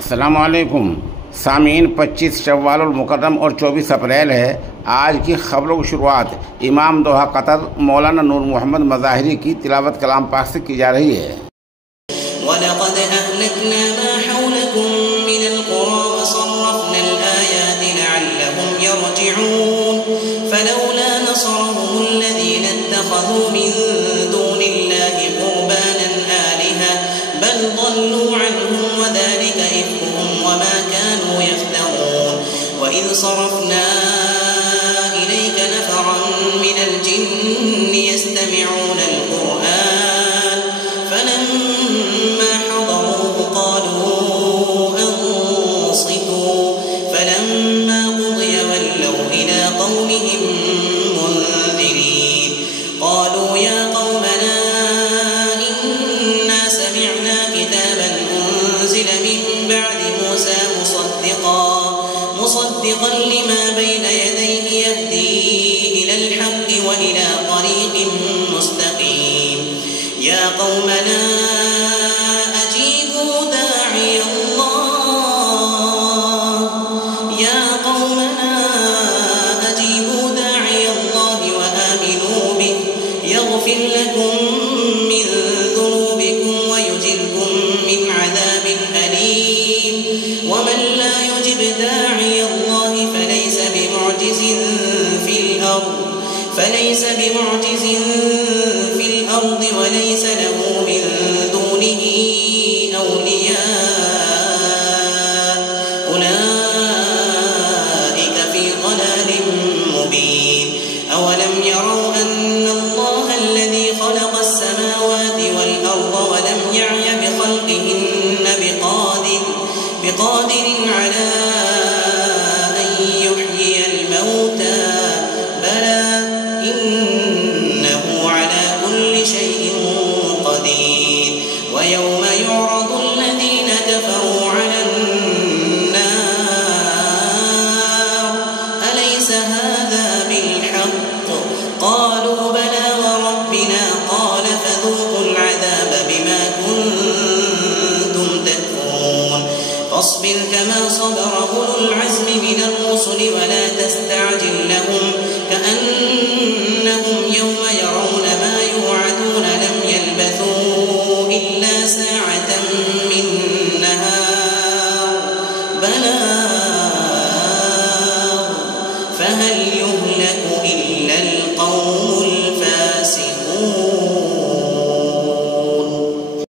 अस्सलाम वालेकुम सामीन। 25 शव्वालुल मुकर्रम और 24 अप्रैल है। आज की खबरों की शुरुआत इमाम दोहा कतर मौलाना नूर मोहम्मद मज़ाहिरी की तिलावत कलाम पाक से की जा रही है। वलक़द अहलकना मा हौलकुम मिनल क़ुरा वसर्रफ़ना अल-आयाति लअल्लहुम यरजिऊन फलौला नसरहुमुल्लज़ीना इत्तख़ज़ू मिन दूनिल्लाहि क़ुरबानन आलिहा बल ضلوا عنهم وذلك إفكهم وما كانوا يفترون وإذ صرفنا إليك نفرا من الجن يستمعون القرآن فلما حضروه قالوا أنصتوا فلما قضي ولوا إلى قومهم منذرين قالوا يا قومنا إنا سمعنا كتابا أنزل من بعد موسى مصدقا لما بين يديه يهدي إلى الحق وإلى طريق مستقيم يا قومنا أجيبوا داعي الله وآمنوا به يغفر لكم من ذنوبكم ويجركم من عذاب أليم ومن لا يجب داعي الله فليس بمعجز في الأرض وليس له من دونه أولياء أولئك في ضلال مبين أولم يروا أن الله الذي خلق السماوات والأرض ولم يعي بخلقهن بقادر على أن يحيي الموتى بلى إنه على كل شيء قدير ويوم يعرض الذين كفروا على النار أليس هذا بالحق قالوا بلى وربنا قال فذوقوا العذاب بما كنتم تكفرون فاصبر كما صبر أولو العزم من الرسل ولا تستعجل لهم كأنهم يوم يرون ما يوعدون لم يلبثوا إلا ساعة